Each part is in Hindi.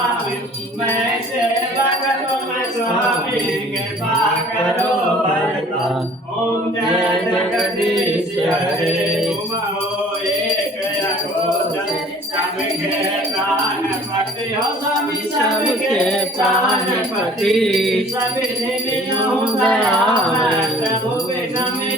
मैं सेवक तुम स्वामी कृपा करो वरदान। ओम जय जगदीश हरे तुम हो एक अगोचर सबके प्राणपति हो स्वामी सबके प्राणपति सभी दिनों दयामय प्रभु विनम्र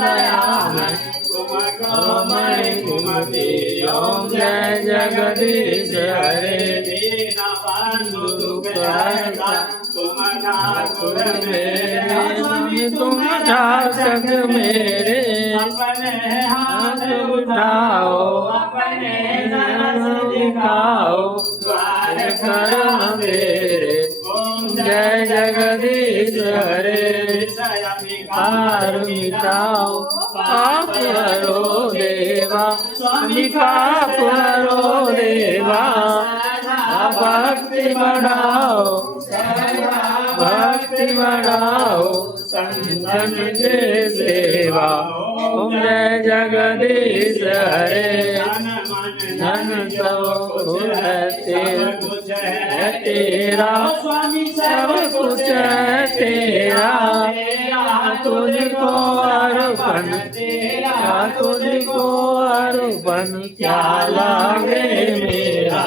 दयामय तुम कमय कुमति। ओम जय जगदीश हरे दीन बंधु दुखहर्ता तुम ठाकुर मेरे स्वामी तुम शासक मेरे। अपने हाथ उठाओ अपने रस दिखाओ द्वार करो मेरे। ओम जय जगदीश हरे विकार मिटाओ पाप हरो देवा स्वामी पाप हरो देवा। भक्ति बढ़ाओ संतन के सेवा। ओम जय जगदीश हरे धन सब कुछ है तेरा स्वामी सब कुछ है तेरा। तुझको अर्पण क्या लागे मेरा।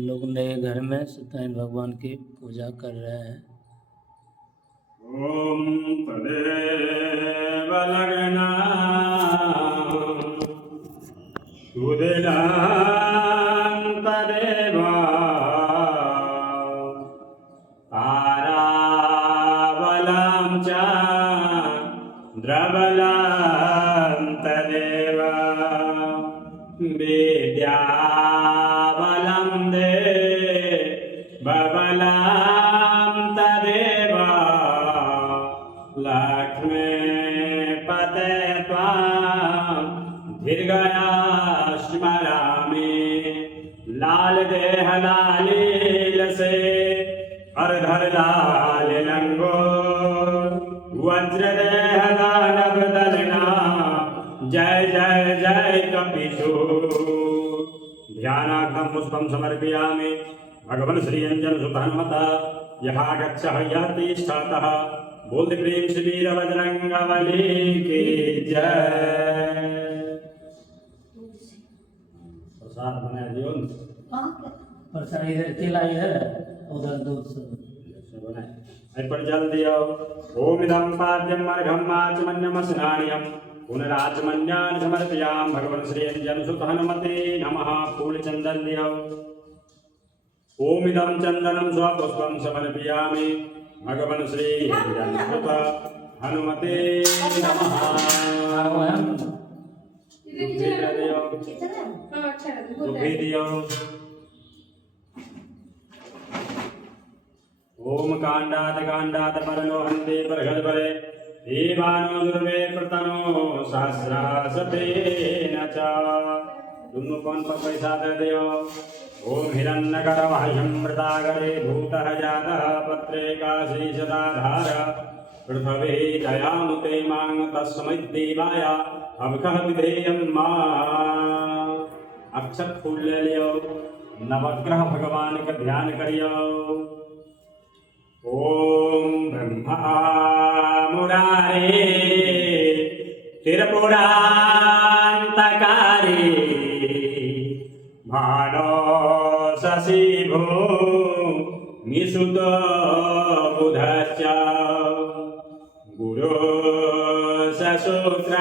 लोग नए घर में सत्यनारायण भगवान की पूजा कर रहे हैं। ओम तदेव लग्ना सुदिनं तदेव ताराबलं च द्रबलं तदेव विद्याबलं बबलं तदेव लक्ष्मीपते त्वां दीर्घया स्मरामि। लाल देह लालील से हरधर लाल लंगो वज्र देह दानव दलना जय जय जय कपिशो। ध्यानार्थं पुष्पं समर्पयामि। भगवान श्री अंजन सुत हनुमता यहाँ गच्छ यः तिष्ठतः बोल प्रेम से वीर बजरंग बली की जय। प्रसाद बना दियो प्रसाद इधर केला इधर उधर दूध से बनाए पर जल दियो। ओम इदं पाद्यम अर्घम आचमन्यम स्नानियम पुनराचमन्यान समर्पयाम। भगवान श्री अंजन सुत हनुमते नमः। फूल चंदन दियो। ओम इदं चंदनम स्वपुष्पं समर्पयामि। भगवान श्री अंजन सुत हनुमते नमः। ओम कांडात परलोहन्ते परगल्परे देवानो दुर्वे प्रतनो सहस्रासतेन च। दुन्नु कौन पर पैसा दे दियो। ओम हिरण्यगर्भाह्यं मृतागरे भूतः जातः पत्रे काशीशताधार पृथ्वी दयामुते मां तस्मै देवाय अवकः विधेयं मा। अक्षत फूल ले लियो। नवग्रह भगवान का ध्यान करियो। ओम ब्रह्मा मुरारे त्रिपुरान्तकारी भानो शशि भूमिसुत बुधश्च गुरु ससूत्र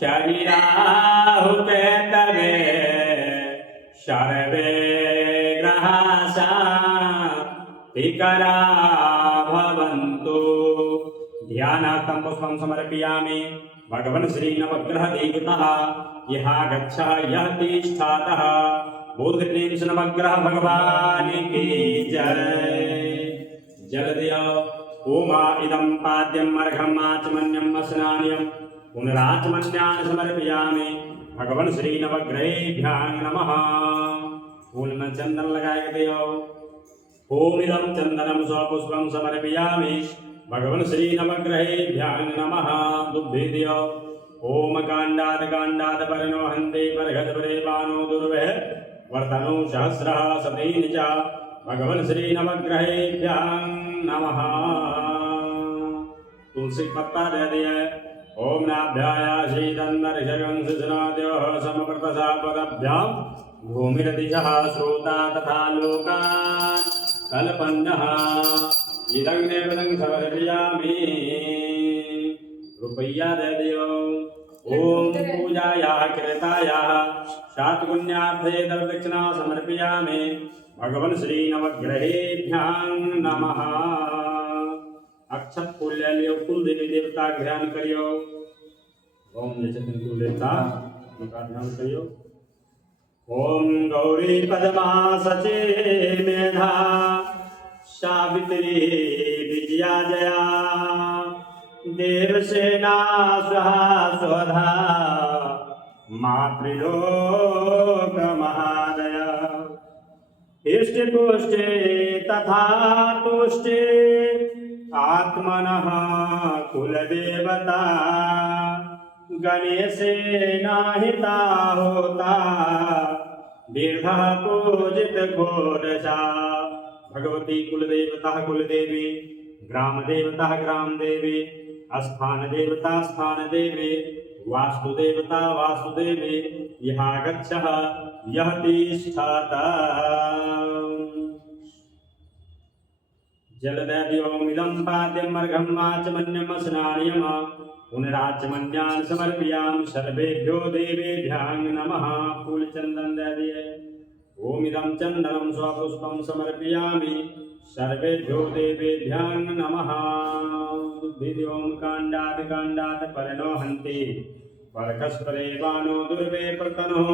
शनि राहु केतवे सर्वे ग्रहाः शान्तिकरा भवन्तु। ध्यानार्थं पुष्पं समर्पयामि। भगवान श्री नवग्रह देवतः यहाँ गच्छ यः तिष्ठतः बोध प्रेम से नवग्रह भगवान की जय। जल दियो। ओमा इदं पाद्यम अर्घम आचमन्यम स्नानियम पुनराचमन्यान समर्पयामि। भगवान श्री नवग्रहेभ्यां नमः। फूल में चंदन लगाए दियो। ओम इदं चंदनम स्वपुष्पं समर्पयामि। भगवन् श्री नवग्रहेभ्यां नमः दुर्भिद्यो ओम कांडाद कांडाद परनो हन्ते परगजपरे बाणो दुर्वह वर्तनो सहस्रः सतेन च भगवन् श्री नवग्रहेभ्यां नमः। तुलसी पत्ता दे दिया ओम नाभ्याय श्रीदन्दर्शगंसनाद्योः समप्रतसापदभ्यां भूमिरदिशः श्रोता तथा लोकान् कल्पन्नः इदं नेपदं समर्पयामि। रुपया दे दियो ओम पूजायाः कृतायाः शातपुण्यार्थे दक्षिणा समर्पयामि। भगवन् श्री नवग्रहेभ्यां नमः। अक्षत फूल ले लियो, कुल देवी देवता का ध्यान करियो। ओम जैसे कुल देवता उनका ध्यान करियो। ओम गौरी पद्मा सचे मेधा सावित्री विजया जया देवसेना स्वाहा स्वधा मातृलोक महादया इष्टे पुष्टे तथा तुष्टे आत्मनः कुलदेवता गणेशेनाहिता होता दीर्घ पूजित घोरशा। भगवती कुलदेवता कुलदेवी ग्राम देवता ग्राम देवी स्थान देवता स्थान देवी वास्तुदेवता वासुदेवी यः गच्छः यः तिष्ठत। जलदयोमिदं पाद्यम् अर्घं वाचमन्यं स्नानयम् पुनराचमन्यान् समर्पयामि सर्वेभ्यो देवेभ्यां नमः। फूल चंदन दे दिए ओमिदं चंदनं स्वपुष्पं समर्पयामि सर्वेभ्यो देवेभ्यां नमः। विद्यों कांडाद कांडाद परनो हन्ति परकस्परे बाणो दुर्वे प्रतनो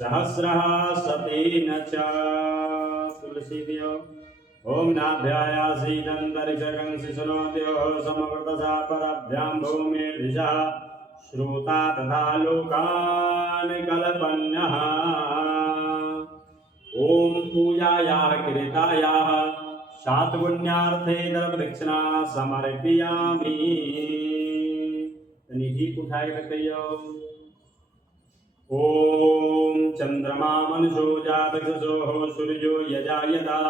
सहस्रः सतेन च। तुलसी दियो ओम नाभ्याय श्रीदन्तरिक्षगंसिसुनोद्योः समप्रतसापदभ्यां भूमिर्दिशः श्रोता तथा लोकान् कल्पन्नः। ओम पूजायाः कृतायाः शातपुण्यार्थे दक्षिणा समर्पयामि। निधि उठाए रखियो। ओम चंद्रमा मनुषो जातकसोः सूर्यो यजायता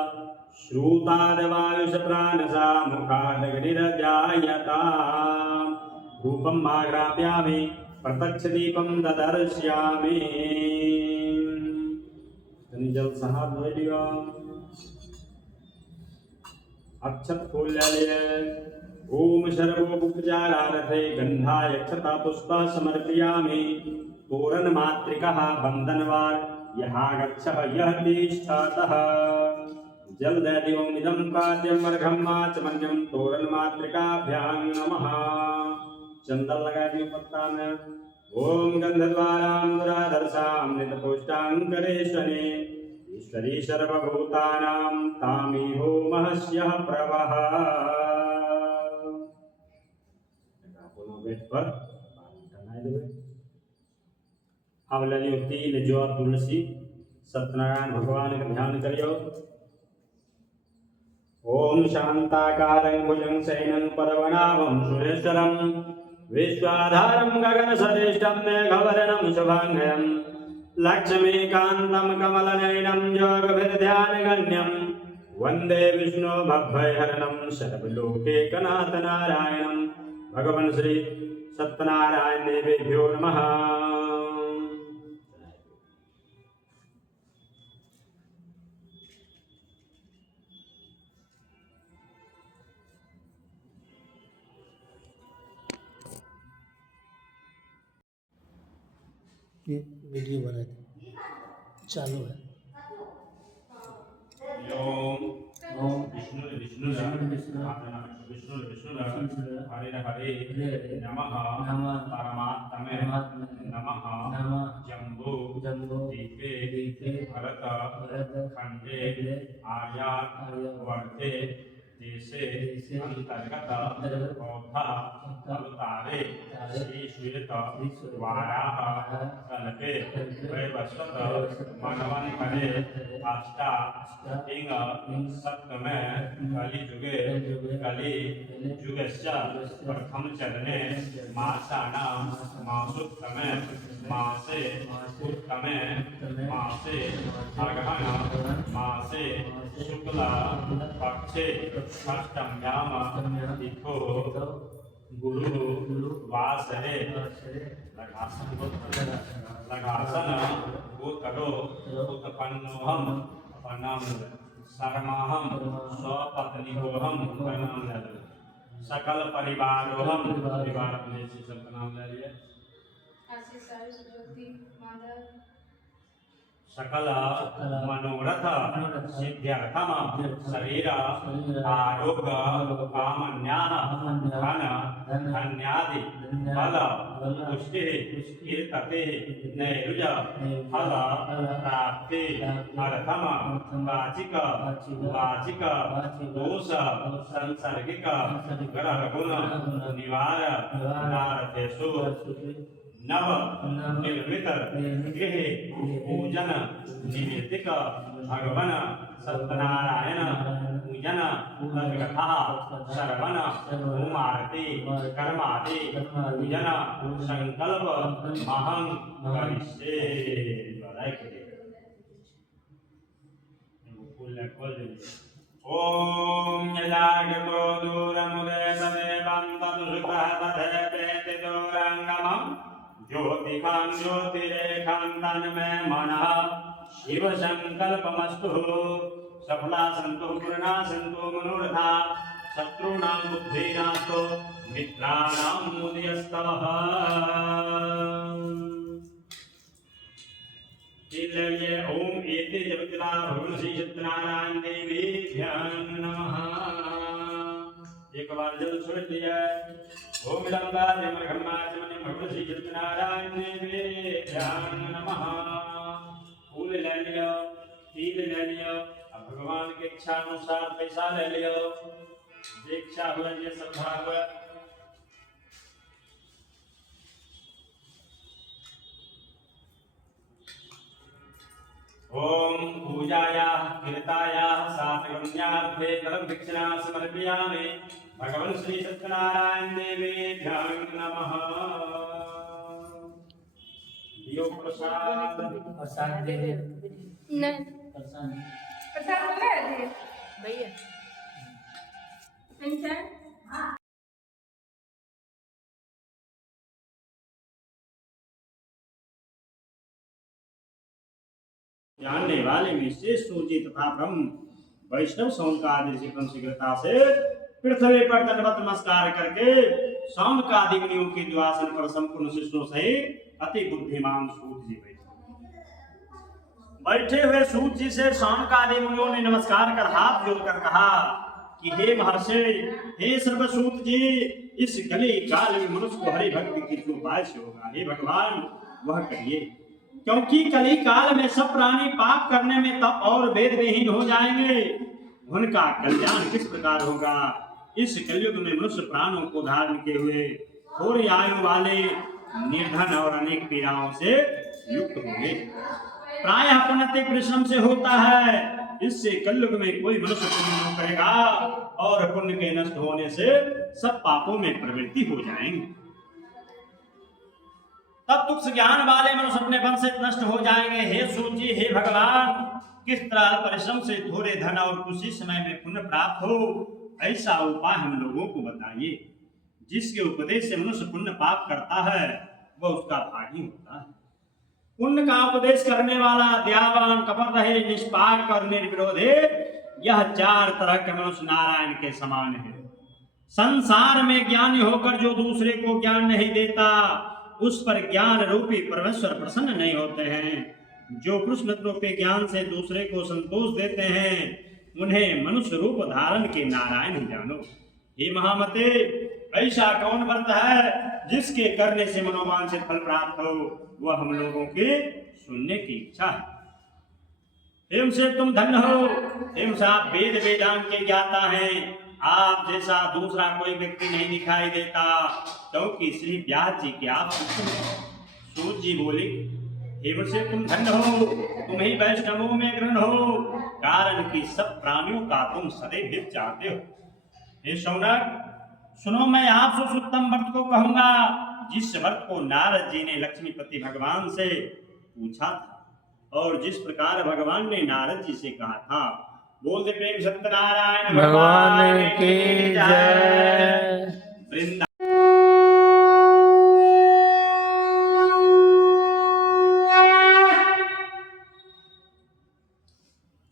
श्रूतादवायुष प्राणसा मुखादग्निरजायता। रूपं आग्राप्यामि प्रत्यक्ष दीपं ददर्श्यामि। जल सहा धोई लियो। अक्षत फूल ले लिए ओम सर्वोपचारार्थे गंधाय क्षता पुष्प समर्पयामि। तोरण मातृकः बंधनवार यः गच्छः यः तिष्ठतः। जल दे दियो इदं पाद्यम् अर्घं वाचमन्यं तोरण मातृकाभ्यां नमः। चंदन लगा दियो पत्ता में। ओम गंधद्वारां दुराधर्षां नितपुष्टांकरेशने ईश्वरी सर्वभूतानां तामिहो महस्यः प्रवः। पर अब ले लियो तिल जौ तुलसी सत्यनारायण भगवान का ध्यान करियो। ओम शांताकारं भुजं शयनं पद्मनाभं सुरेश्वरं विश्वाधारं गगनसदृष्टं मेघवर्णं शुभांगं लक्ष्मीकान्तं कमलनयनं योगभिर्ध्यानगण्यं वन्दे विष्णु भवभयहरणं सर्वलोकैकनाथनारायणं। भगवन् श्री सत्यनारायण देवेभ्यो नमः। ये वीडियो बना थे चालू है। ओम विष्णु विष्णु विष्णु हरे हरे नमः परमात्मे नमः। जम्बो दीपे भरत खंडे आर्यात् वर्ते जैसे अंतर्गत औधा अवतारे श्री श्वेत वाराह कल्पे वैवस्वत मनवंतरे अष्टा इंग सप्तमे कलि जुगे कलि जुगस्य प्रथम चरणे मासानां मासोत्तमे मासे उत्तमे मासे अगहन मासे शुक्ला पक्षे अष्टम्याम तिथो गुरु वासरे लगासन गोतरो उत्पन्नोहम पन्नाम शर्माहम स्वपत्निकोहम पन्नाम सकल परिवारोहम परिवार अपने से सब नाम ले लिए सकल मनोरथ सिद्ध्यर्थम शरीर आरोग्य कामन्याः धन धन्यादि फल पुष्टि कीर्तते नैरुज फल प्राप्ति अर्थम वाचिक वाचिक दोष संसर्गिक ग्रह गुण निवार नारतेषु नव निर्मित गृह पूजन निमित्तिक भगवन सत्यनारायण पूजन कथा श्रवण ओम आरती कर्मादि पूजन संकल्प महं करिष्ये। ओम यजाग्रो दूरमुदयतदेवं तदुषुतः तथेपेति दूरंगमम् ज्योतिकां ज्योतिरेखां तन्मे मनः शिव संकल्पमस्तु सफला सन्तु पूर्णा सन्तु मनोरथा शत्रूणां बुद्धिनास्तु मित्राणां मुदयस्तवः। इल्लये ओम एते जपतिला भगवान श्री सत्यनारायण देवीभ्यां नमः। एक बार जल छोड़ दिया। ओम लंबाजमर्घमाजमने भगवान श्री सत्यनारायण देवीभ्यां नमः। फूल ले लियो, तिल ले लियो, अब भगवान के इच्छा अनुसार पैसा ले लियो, जे इच्छा हुआ जे श्रद्धा हुआ। ओम पूजायाः कीर्तायाः सात्गुण्यार्थे दक्षिणा समर्पयामि। भगवान श्री सत्यनारायण देवीभ्यां नमः। दियो प्रसाद प्रसाद दे दे नहीं प्रसाद बोला है भैया अच्छा जानने वाले में से सूची तथा ब्रह्म वैष्णव सोमकादि शीघ्रता से पृथ्वी पर दंडवत नमस्कार करके सोमकादि मुनियों के द्वासन पर संपूर्ण शिष्यों सहित अति बुद्धिमान सूत जी बैठे हुए सूत जी से सोमकादि मुनियों ने नमस्कार कर हाथ जोड़कर कहा कि हे महर्षि, हे सर्वसूत जी, इस कली काल में मनुष्य को हरि भक्ति की उपाय से होगा। हे भगवान वह करिए, क्योंकि कली काल में सब प्राणी पाप करने में तप और वेद विहीन हो जाएंगे। उनका कल्याण किस प्रकार होगा? इस कलयुग में मनुष्य प्राणों को धारण किए हुए थोड़ी आयु वाले निर्धन और अनेक पीड़ाओं से युक्त होंगे। प्रायः पुण्य परिश्रम से होता है, इससे कलयुग में कोई मनुष्य पुण्य नहीं करेगा और पुण्य के नष्ट होने से सब पापों में प्रवृत्ति हो जाएंगे। तब तुक्ष ज्ञान वाले मनुष्य अपने वंश से नष्ट हो जाएंगे। हे सूत जी, हे भगवान, किस तरह परिश्रम से थोड़े धन और कुछ ही समय में पुण्य प्राप्त हो, ऐसा उपाय हम लोगों को बताइए। जिसके उपदेश से मनुष्य पुण्य पाप करता है वह उसका भागी होता है। पुण्य का उपदेश करने वाला दयावान, कपट रहे, निष्पाक और निर्विरोध है। यह चार तरह के मनुष्य नारायण के समान है। संसार में ज्ञानी होकर जो दूसरे को ज्ञान नहीं देता, उस पर ज्ञान रूपी परमेश्वर प्रसन्न नहीं होते हैं। जो कृष्ण रूपी ज्ञान से दूसरे को संतोष देते हैं, उन्हें मनुष्य रूप धारण के नारायण ही जानो। हे महामते, ऐसा कौन व्रत है जिसके करने से मनोवांछित फल प्राप्त हो? वह हम लोगों के सुनने की इच्छा है। हेम से तुम धन्य हो, हेम से आप वेद वेदांत के ज्ञाता हैं। आप जैसा दूसरा कोई व्यक्ति नहीं दिखाई देता, क्योंकि श्री व्यास जी के आप सूत जी बोले, हे वत्स्य तुम धन्य हो, तुम ही वैष्णवों में ग्रहण हो, कारण कि सब प्राणियों का तुम सदैव हित चाहते हो। हे शौनक सुनो, मैं आप सुतम व्रत को कहूंगा, जिस व्रत को नारद जी ने लक्ष्मीपति भगवान से पूछा था और जिस प्रकार भगवान ने नारद जी से कहा था। बोल दे प्रेम सत्यनारायण भगवान की जय। वृंदा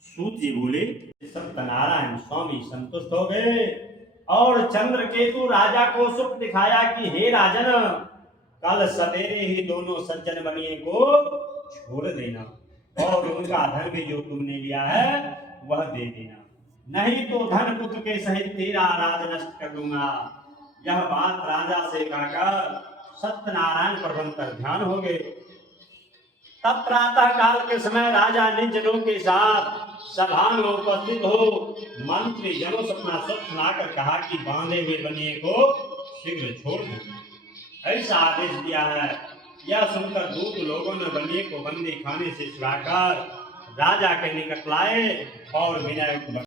सूत जी बोले, सत्यनारायण स्वामी संतुष्ट हो गए और चंद्रकेतु राजा को सुख दिखाया कि हे राजन, कल सवेरे ही दोनों सज्जन बनिए को छोड़ देना और उनका धन भी जो तुमने लिया है वह दे देना, नहीं तो धन पुत्र के सहित तेरा राज नष्ट कर दूंगा। यह बात राजा से कहकर सत्यनारायण पर बनकर ध्यान हो गए। तब प्रातः काल के समय राजा निज जनों के साथ सभा में उपस्थित हो मंत्री जनों से अपना सुख सुनाकर कहा कि बांधे हुए बनिए को शीघ्र छोड़ दो, ऐसा आदेश दिया है। यह सुनकर दूत लोगों ने बनिए को बंदी खाने से छुड़ाकर राजा के निकट लाए और विनय